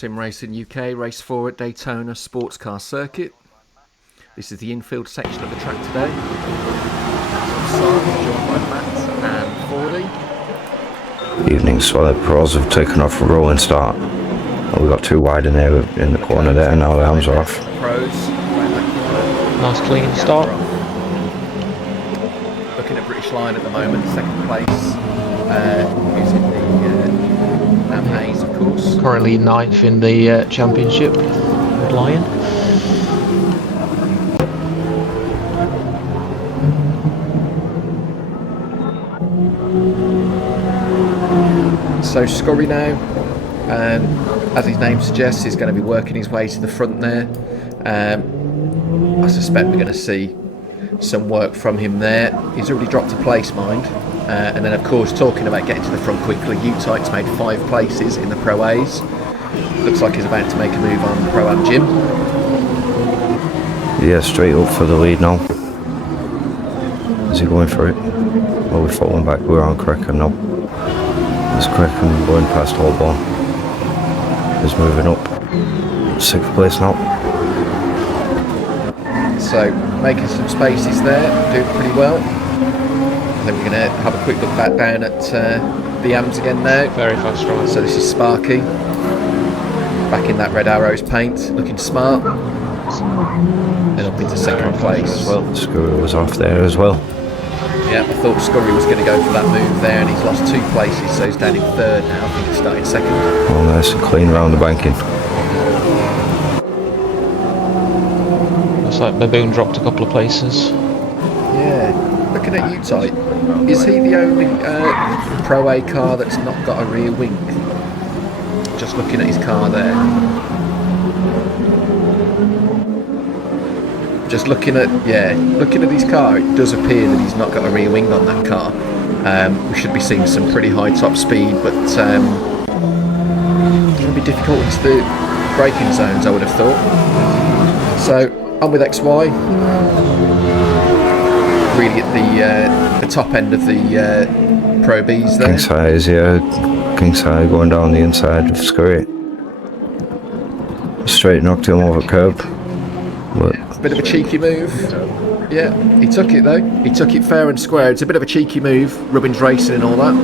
Sim Racing UK, race 4 at Daytona Sports Car Circuit. This is the infield section of the track today. Joined by Matt and Fordy. Evening, so the pros have taken off a rolling start. We got too wide in there in the corner there, and now the arms are off. Nice clean start. Looking at British Lion at the moment, second place. Using the Hayes, of course. Currently 9th in the championship with Lion. So Scurry now, as his name suggests, is going to be working his way to the front there. I suspect we're going to see some work from him there. He's already dropped a place, mind. And then, of course, talking about getting to the front quickly, U-Type's made 5 places in the Pro A's. Looks like he's about to make a move on the Pro-Am Jim. Yeah, straight up for the lead now. Is he going for it? Well, we're falling back. We're on Kraken now. There's Kraken going past Holborn. He's moving up. 6th place now. So, making some spaces there, doing pretty well. Then we're going to have a quick look back down at the AMs again now. Very fast ride. So this is Sparky. Back in that Red Arrows paint, looking smart. Then up into second place. As well. Scurry was off there as well. Yeah, I thought Scurry was going to go for that move there, and he's lost 2 places, so he's down in 3rd now. I think he started 2nd. Oh, nice and clean round the banking. Looks like Baboon dropped a couple of places. Yeah, looking at U-Type, is he the only Pro A car that's not got a rear wing? Just looking at his car there. Just looking at his car, it does appear that he's not got a rear wing on that car. We should be seeing some pretty high top speed, but it's going to be difficult into the braking zones, I would have thought. So, on with XY. Really at the top end of the Pro Bs there. King's High, yeah. King's High going down the inside of Scurry. Straight knocked him over curb. But bit of a cheeky move. Yeah, he took it though. He took it fair and square. It's a bit of a cheeky move. Rubbins Racing and all that.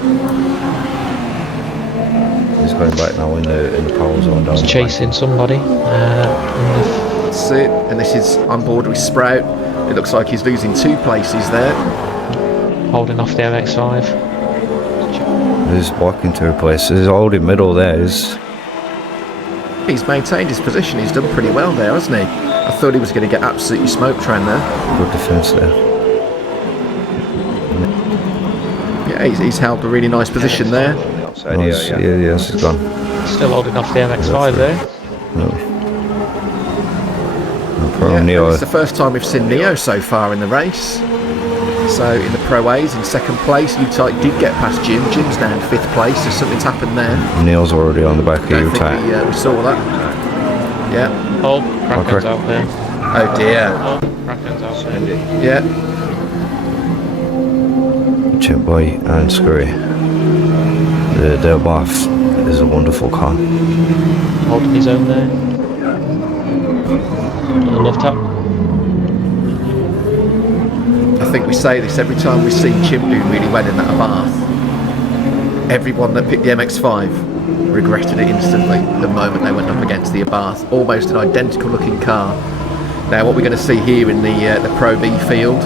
he's going back now in the power zone down. He's chasing somebody. That's it. And this is on board with Sprout. It looks like he's losing 2 places there. Holding off the MX-5. He's walking 2 places. He's holding middle there. He's maintained his position. He's done pretty well there, hasn't he? I thought he was going to get absolutely smoked trying there. Good defence there. Yeah, he's held a really nice position there. Nice. Yes, he's gone. Still holding off the MX-5 there. No. Yeah, it's the first time we've seen Neo so far in the race. So in the Pro A's in 2nd place, U-Type did get past Jim. Jim's now in 5th place, so something's happened there. Neil's already on the back of U-Type. We saw that. Yeah. Oh, Kraken's out there. Oh dear. Oh, Kraken's out there. Yeah. Chip Boy and Scurry. The Bath is a wonderful car. Holding his own there. On the left tap. I think we say this every time we see Chim do really well in that Abarth. Everyone that picked the MX-5 regretted it instantly the moment they went up against the Abarth. Almost an identical looking car. Now what we're going to see here in the Pro B field,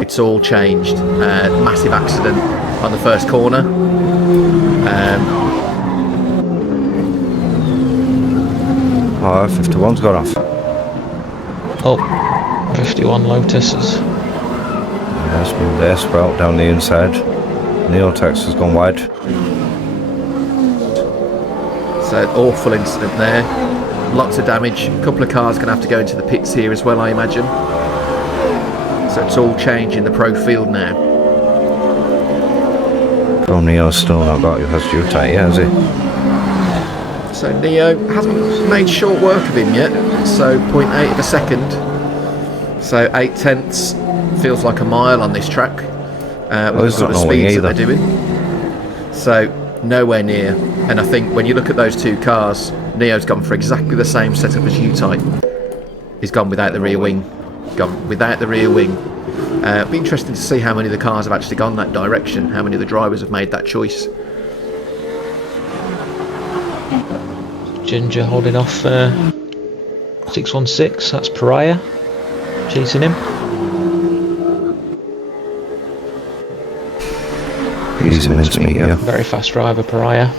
it's all changed. Massive accident on the first corner. 51's gone off. Oh, 51 Lotuses. Yes, there, Sprout down the inside. Neotex has gone wide. So awful incident there. Lots of damage. A couple of cars going to have to go into the pits here as well, I imagine. So it's all changing the Pro field now. Oh, Neo's still not got you. Has U-Type, yeah, has he? So Neo hasn't made short work of him yet. So 0.8 of a second. So 8 tenths. Feels like a mile on this track. With the sort of speeds that they're doing. So nowhere near. And I think when you look at those 2 cars, Neo's gone for exactly the same setup as U-Type. He's gone without the rear wing. Gone without the rear wing. It'll be interesting to see how many of the cars have actually gone that direction, how many of the drivers have made that choice. Ginger holding off 616, that's Pariah, chasing him. He's a mincemeat, yeah. Very fast driver, Pariah.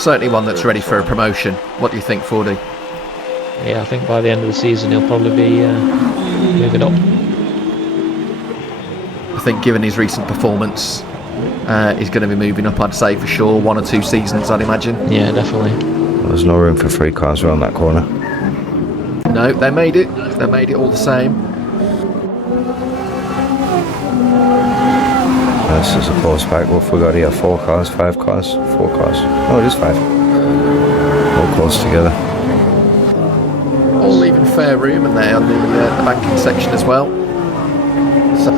Certainly one that's ready for a promotion. What do you think, Fordy? Yeah, I think by the end of the season he'll probably be moving up. I think given his recent performance, he's going to be moving up, I'd say, for sure. 1 or 2 seasons, I'd imagine. Yeah, definitely. Well, there's no room for 3 cars around that corner. No, they made it. They made it all the same. This is a close back. What have we got here? 4 cars, 5 cars, 4 cars. No, it is 5. All close together. All leaving fair room, and they're on the banking section as well. So,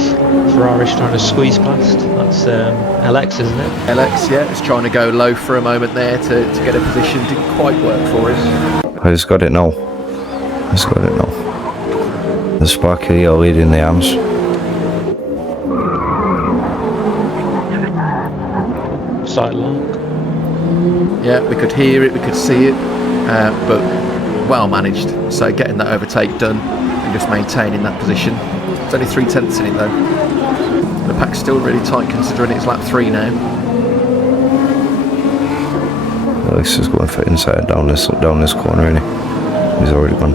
Ferrari's trying to squeeze past. That's LX, isn't it? LX, yeah, is trying to go low for a moment there to get a position. Didn't quite work for him. He's got it now. He's got it now. The Sparky are leading the arms. Sidelock. Yeah, we could hear it, we could see it, but well managed. So getting that overtake done and just maintaining that position. It's only 3/10 in it though. The pack's still really tight considering it's lap 3 now. Alex is going for inside down this corner, isn't he? He's already gone.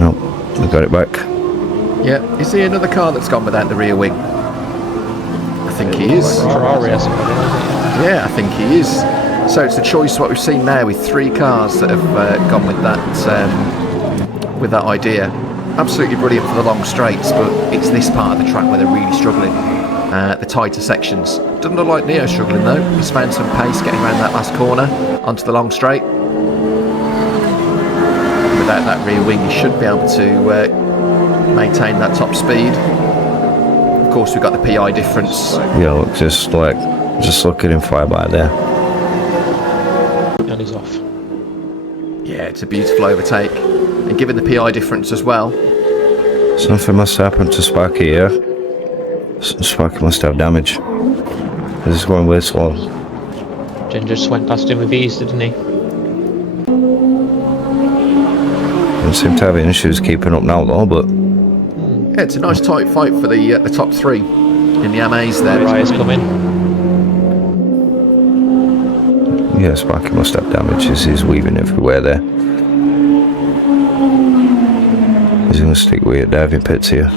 No, we got it back. Yeah, is there another car that's gone without the rear wing? I think he is. Ferrari hasn't got it, has it? Yeah, I think he is. So it's a choice what we've seen now with 3 cars that have gone with that idea. Absolutely brilliant for the long straights, but it's this part of the track where they're really struggling. The tighter sections. Doesn't look like Neo struggling though. He's found some pace getting around that last corner onto the long straight. Without that rear wing, he should be able to maintain that top speed. Of course, we've got the PI difference. Yeah, look, just look at him fly by there. And he's off. Yeah, it's a beautiful overtake. And given the PI difference as well. Something must happen to Sparky here. Sparky must have damage. This is going way slow. Ginger just went past him with ease, didn't he? Don't seem to have any issues keeping up now though, but Yeah, it's a nice tight fight for the top 3 in the AMAs there. Pariah's coming. yeah, Sparky must have damage as he's weaving everywhere there. He's going to stick with it, diving pits here.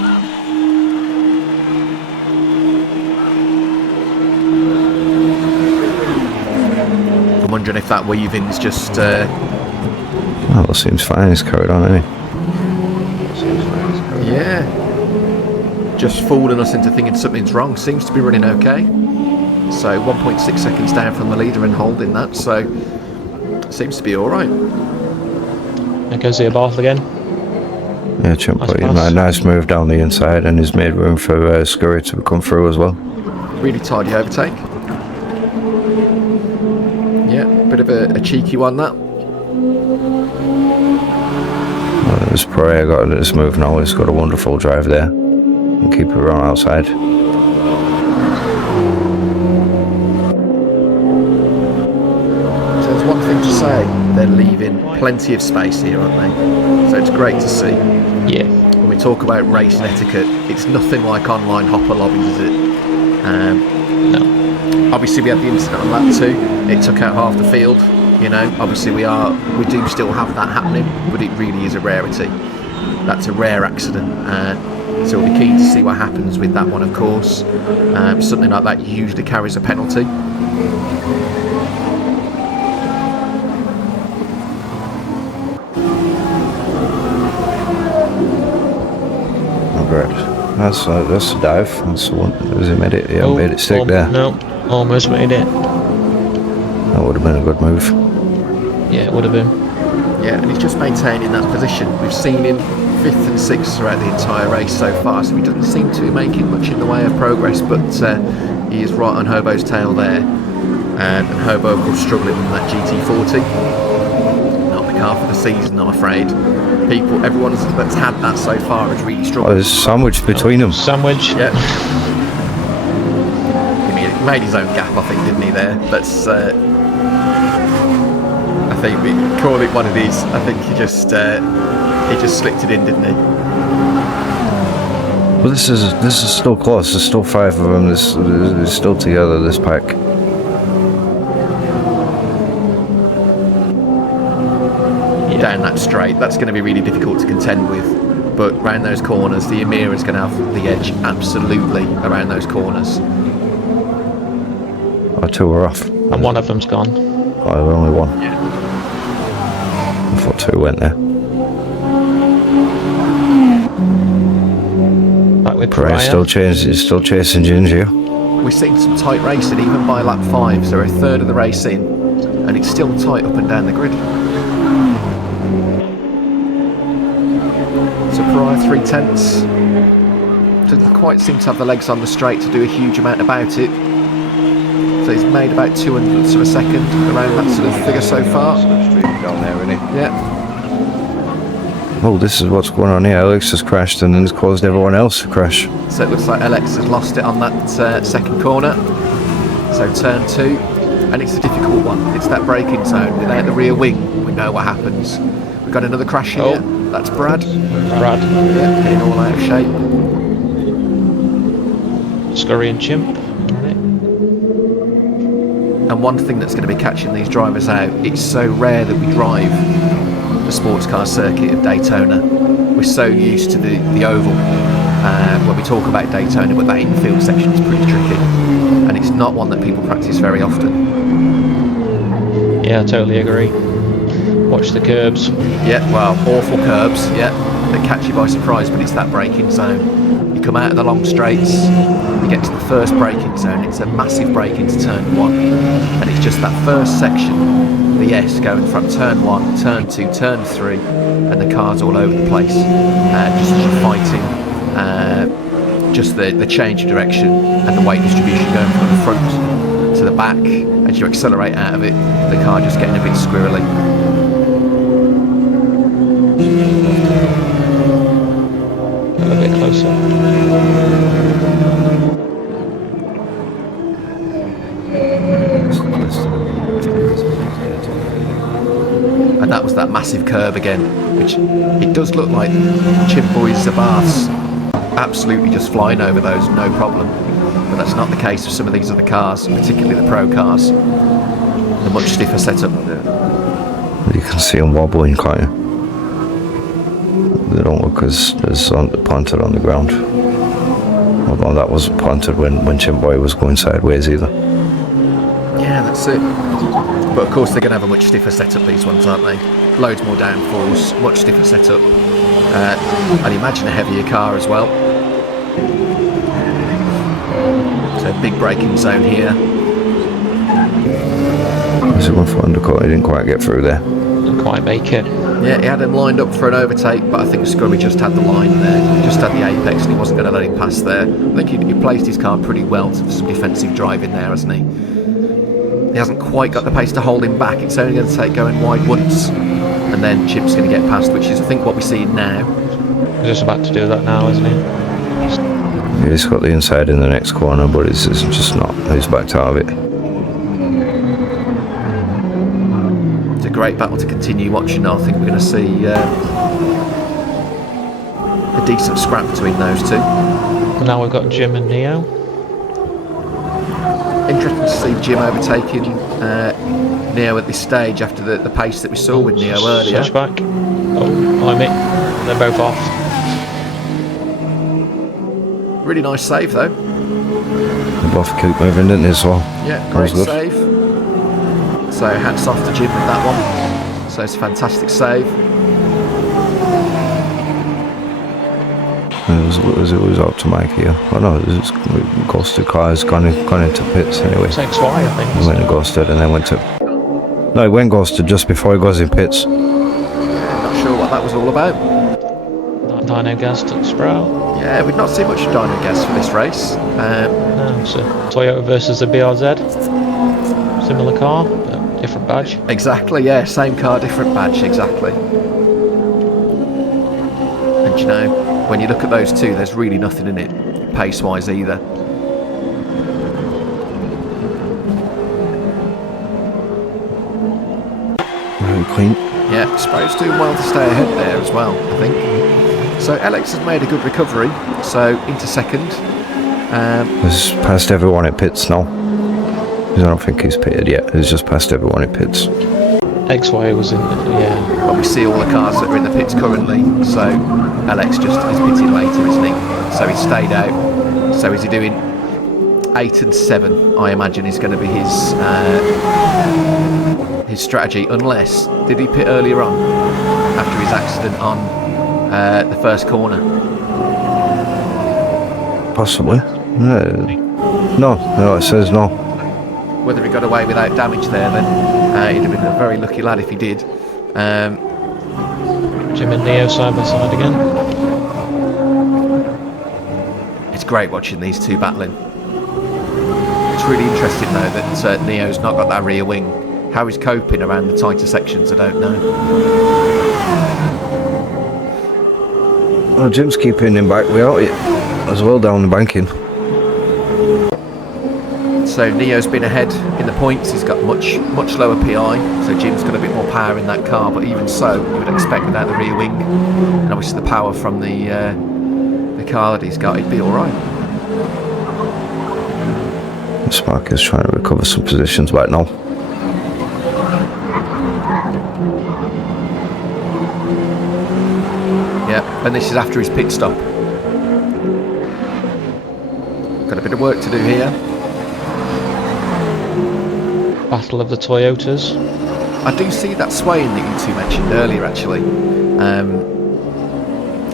I'm wondering if that weaving's just... Well, that seems fine, he's carried on, isn't he? yeah. Just fooling us into thinking something's wrong. Seems to be running okay. So 1.6 seconds down from the leader and holding that, so seems to be alright. There goes the Barth again. Yeah, Chimp Nice put in pass. a nice move down the inside and he's made room for Scurry to come through as well. Really tidy overtake. Yeah, bit of a cheeky one that. This Pariah got this move now, he's got a wonderful drive there. And keep it around outside. So there's one thing to say, they're leaving plenty of space here, aren't they? So it's great to see. Yeah. When we talk about race etiquette, it's nothing like online hopper lobbies, is it? No. Obviously we had the incident on lap 2, it took out half the field, you know, obviously we do still have that happening, but it really is a rarity. That's a rare accident, so we'll be keen to see what happens with that one, of course. Something like that usually carries a penalty. Right. That's a dive. That's the one. Has he made it? Yeah, made it stick there. No, almost made it. That would have been a good move. Yeah, it would have been. Yeah, and he's just maintaining that position. We've seen him 5th and 6th throughout the entire race so far, so he doesn't seem to be making much in the way of progress, but he is right on Hobo's tail there. And Hobo, of course, struggling with that GT40. Not the car for the season, I'm afraid. Everyone that's had that so far has really struggled. Oh, there's a sandwich between them. Sandwich. Yeah. He made his own gap, I think, didn't he, there? That's... I think we call it one of these. I think he just slipped it in, didn't he? Well, this is still close. There's still 5 of them. They're still together, this pack. Down that straight, that's going to be really difficult to contend with. But round those corners, the Emira is going to have the edge absolutely around those corners. Oh, 2 are off. And one of them's gone. Oh, only 1. Yeah. I thought 2 went there. Back with Perez still chasing Ginger. We've seen some tight racing even by lap 5, so we're a third of the race in, and it's still tight up and down the grid. So Pariah 3/10 doesn't quite seem to have the legs on the straight to do a huge amount about it. So he's made about 200ths of a second around that sort of figure so far. Down there, isn't he? Yeah. Oh, this is what's going on here. Alex has crashed and then it's caused everyone else to crash. So it looks like Alex has lost it on that second corner. So turn 2, and it's a difficult one. It's that braking zone. Without the rear wing, we know what happens. We've got another crash here. Oh. That's Brad. Brad. Yeah, getting all out of shape. Scurry and Chimp. And one thing that's going to be catching these drivers out, it's so rare that we drive the sports car circuit of Daytona. We're so used to the oval when we talk about Daytona, but that infield section is pretty tricky, and it's not one that people practice very often. Yeah, I totally agree. Watch the curbs. Yeah, well, awful curbs, yeah, that catch you by surprise, but it's that braking zone. You come out of the long straights, you get to the first braking zone, it's a massive break into turn 1, and it's just that first section, the S going from turn 1, turn 2, turn 3, and the car's all over the place, just as you're fighting, just the change of direction and the weight distribution going from the front to the back. As you accelerate out of it, the car just getting a bit squirrely. A little bit closer. And that was that massive curve again, which it does look like Chimp Boys Zabaths absolutely just flying over those, no problem. But that's not the case of some of these other cars, particularly the pro cars. The much stiffer setup. You can see them wobbling, can't you? They don't look as planted on the ground. Although that wasn't planted when Chimp Boy was going sideways either. Yeah, that's it. But of course they're going to have a much stiffer setup, these ones, aren't they? Loads more downforce, much stiffer setup. I'd imagine a heavier car as well. So big braking zone here. There's one for undercut, he didn't quite get through there. Didn't quite make it. Yeah, he had him lined up for an overtake, but I think Scurry just had the line there, just had the apex, and he wasn't going to let him pass there. I think he placed his car pretty well for some defensive driving there, hasn't he? He hasn't quite got the pace to hold him back. It's only going to take going wide once, and then Chip's going to get past, which is, I think, what we see now. He's just about to do that now, isn't he? Yeah, he's got the inside in the next corner, but it's just not. He's backed out of it. It's a great battle to continue watching. I think we're going to see a decent scrap between those two. Now we've got Jim and Neo. Interesting to see Jim overtaking Neo at this stage after the pace that we saw with Neo earlier. Switch back. Oh, behind me. They're both off. Really nice save though. They both keep moving, didn't they, as well? Yeah, That was great good. save. So hats off to Jim with that one. So it's a fantastic save. It was up to Mike here. Oh no, it was ghosted cars gone into pits anyway. It's XY, I think. He went and ghosted and then went to... No, he went ghosted just before he goes in pits. that was all about. Dino Gas took Sprout. Yeah, we've not seen much dyno gas for this race. No, so Toyota versus the BRZ. Similar car, but different badge. Exactly, yeah, same car, different badge, exactly. And you know, when you look at those two, there's really nothing in it, pace-wise either. Very clean. Yeah, Sprout's doing well to stay ahead there as well, I think. So Alex has made a good recovery, so into second. He's passed everyone at pits now. I don't think he's pitted yet. He's just passed everyone at pits. XY was in, yeah. Well, we see all the cars that are in the pits currently, so Alex just is pitting later, isn't he? So he's stayed out. So is he doing 8 and 7? I imagine is going to be his strategy, unless, did he pit earlier on after his accident on the first corner? Possibly. No, it says no. Whether he got away without damage there, then he'd have been a very lucky lad if he did. Jim and Neo side by side again. It's great watching these two battling. It's really interesting though that Neo's not got that rear wing. How he's coping around the tighter sections, I don't know. Well, Jim's keeping him back without it as well down the banking. So Neo's been ahead in the points. He's got much lower PI, so Jim's got a bit more power in that car, but even so, you would expect without the rear wing and obviously the power from the car that he's got, he'd be alright. Spark is trying to recover some positions back now. Yeah, and this is after his pit stop. Got a bit of work to do here. Battle of the Toyotas. I do see that swaying that you two mentioned earlier, actually.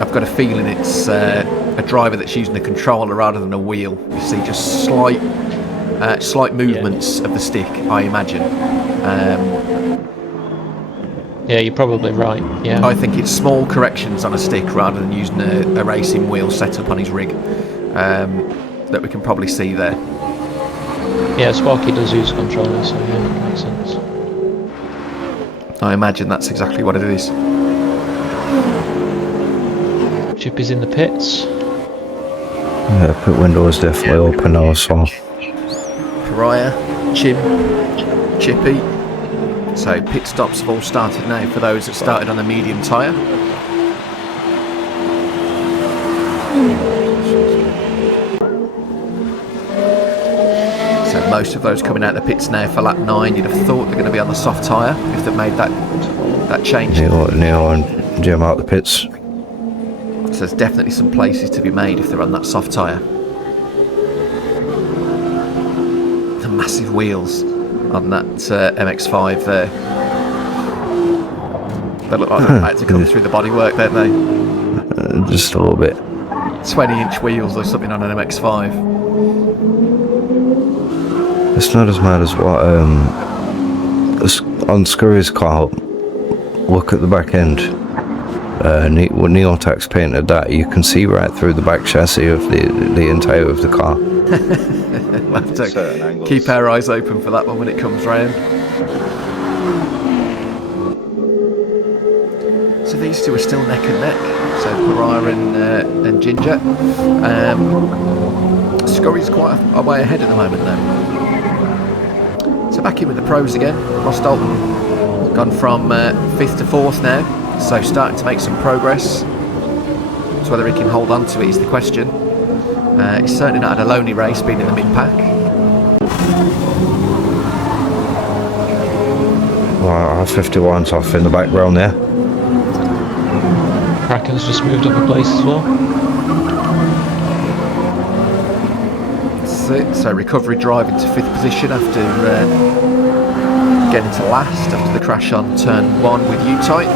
I've got a feeling it's a driver that's using a controller rather than a wheel. You see just slight movements of the stick, I imagine. Yeah, you're probably right. Yeah. I think it's small corrections on a stick rather than using a racing wheel set up on his rig that we can probably see there. Yeah, Sparky does use a controller, so yeah, that makes sense. I imagine that's exactly what it is. Chip is in the pits. Yeah, pit window is definitely open now, so. Pariah, Chippy. So pit stops have all started now for those that started on the medium tyre. So most of those coming out of the pits now for lap 9, you'd have thought they're going to be on the soft tyre if they've made that change. Neil and Jim out the pits. So there's definitely some places to be made if they're on that soft tyre. The massive wheels on that MX-5 there. They look like they're about to come through the bodywork, don't they? Just a little bit. 20-inch wheels or something on an MX-5. It's not as mad as what on Scurry's car. Look at the back end. When Neotax painted that, you can see right through the back chassis of the entire of the car. We'll have to keep our eyes open for that one when it comes round. So these two are still neck and neck. So Pariah and Ginger. Scurry's quite a way ahead at the moment though. So back in with the pros again. Ross Dalton gone from 5th to 4th now. So starting to make some progress. So whether he can hold on to it is the question. He's certainly not had a lonely race being in the mid-pack. Well, R51's off in the background there. Kraken's just moved up a place as well. That's it. So recovery drive into 5th position after getting to last after the crash on turn 1 with U-Type.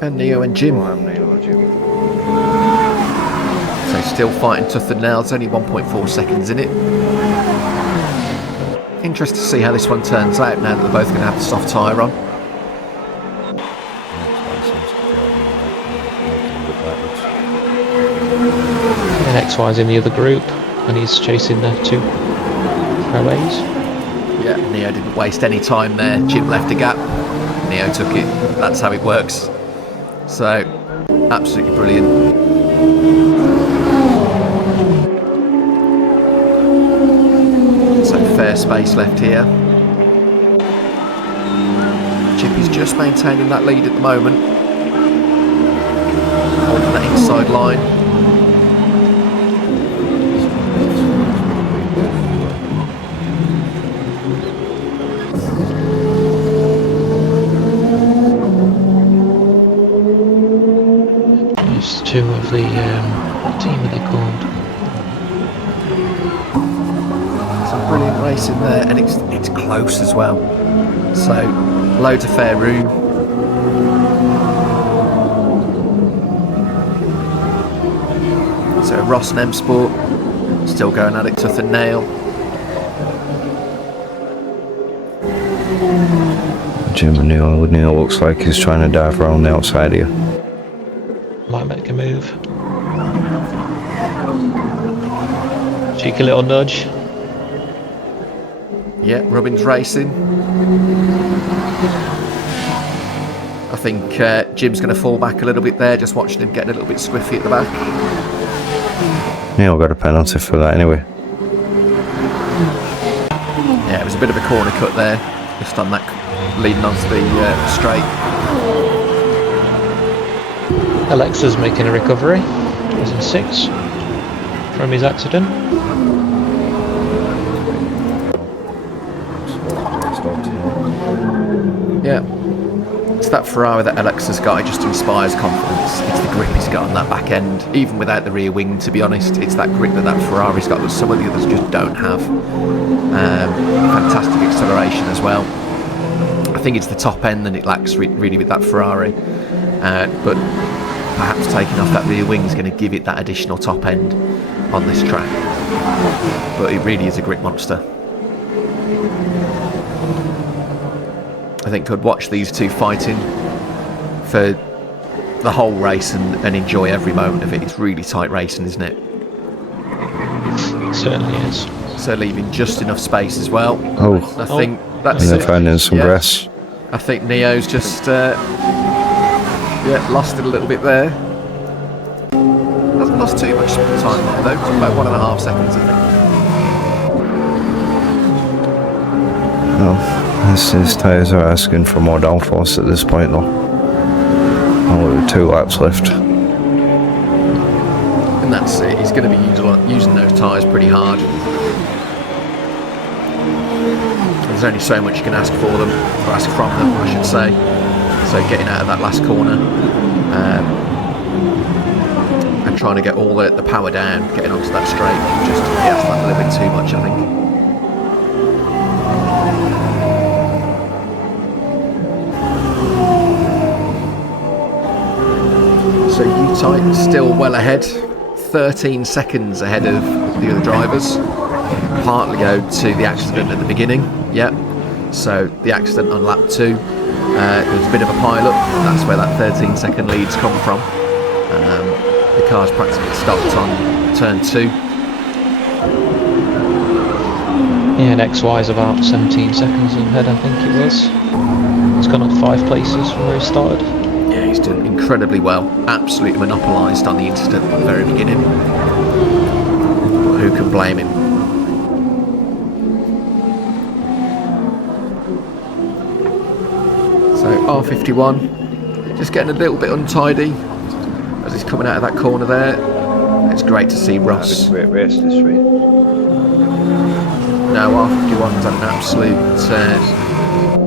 And Neo and Jim. So still fighting tough and nail. There's only 1.4 seconds in it. Interested to see how this one turns out now that they're both going to have the soft tyre on. And XY's in the other group, and he's chasing the two Pro A's. Yeah, Neo didn't waste any time there. Jim left a gap, Neo took it. That's how it works. So, absolutely brilliant. So fair space left here. Chippy's just maintaining that lead at the moment. Holding that inside line. There's two of the, what team are they called? Brilliant racing there, and it's close as well, so loads of fair room. So Ross and M Sport still going at it tooth and nail. Jim and Neil looks like he's trying to dive around the outside here. Might make a move. Cheeky little nudge. Yeah, Rubin's racing. I think Jim's going to fall back a little bit there, just watching him getting a little bit squiffy at the back. Neil got a penalty for that anyway. Yeah, it was a bit of a corner cut there, just on that, leading onto the straight. Alexa's making a recovery. He's in 6th from his accident. Yeah, it's that Ferrari that Alexa's got. It just inspires confidence. It's the grip he's got on that back end, even without the rear wing, to be honest. It's that grip that Ferrari's got that some of the others just don't have. Fantastic acceleration as well. I think it's the top end that it lacks really with that Ferrari, but perhaps taking off that rear wing is going to give it that additional top end on this track. But it really is a grip monster. I think could watch these two fighting for the whole race and enjoy every moment of it. It's really tight racing, isn't it? It certainly is. So leaving just enough space as well. Oh, I think that's and they're it. finding some grass. I think Neo's just lost it a little bit there. Hasn't lost too much time there though. It's about 1.5 seconds, I think. No, his tyres are asking for more downforce at this point though. Only 2 laps left. And that's it. He's going to be using those tyres pretty hard. There's only so much you can ask for them, or ask from them, I should say. So getting out of that last corner and trying to get all the power down, getting onto that straight, just asked that a little bit too much, I think. So U-Type still well ahead, 13 seconds ahead of the other drivers. Partly owed to the accident at the beginning, yep. So the accident on lap 2, there was a bit of a pile-up. That's where that 13-second lead's come from. The car's practically stopped on turn 2. Yeah, and XY's about 17 seconds ahead, I think it was. He's gone up 5 places from where he started. Yeah, he's done incredibly well. Absolutely monopolised on the incident at the very beginning. But who can blame him? So R51 just getting a little bit untidy as he's coming out of that corner there. It's great to see Ross. Great race this week. No, R51's had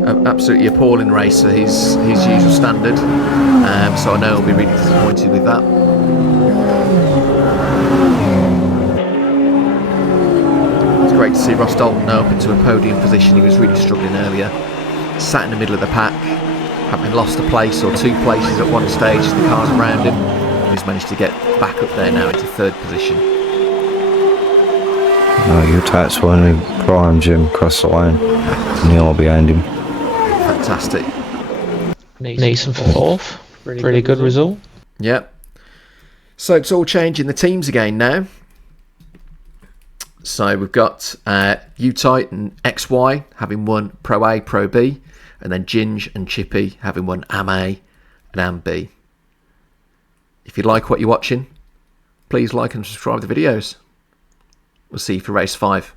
an absolutely appalling race for his usual standard. So I know he'll be really disappointed with that. It's great to see Ross Dalton now up into a podium position. He was really struggling earlier. Sat in the middle of the pack, having lost a place or 2 places at one stage as the cars around him. He's managed to get back up there now into 3rd position. No, Utah's only Pro Jim across the line. Neil behind him. Fantastic. Neeson for fourth. Pretty good result. Yep. So it's all changing the teams again now. So we've got Utah and XY having won Pro A, Pro B, and then Ginge and Chippy having won Am A and Am B. If you like what you're watching, please like and subscribe to the videos. We'll see you for race 5.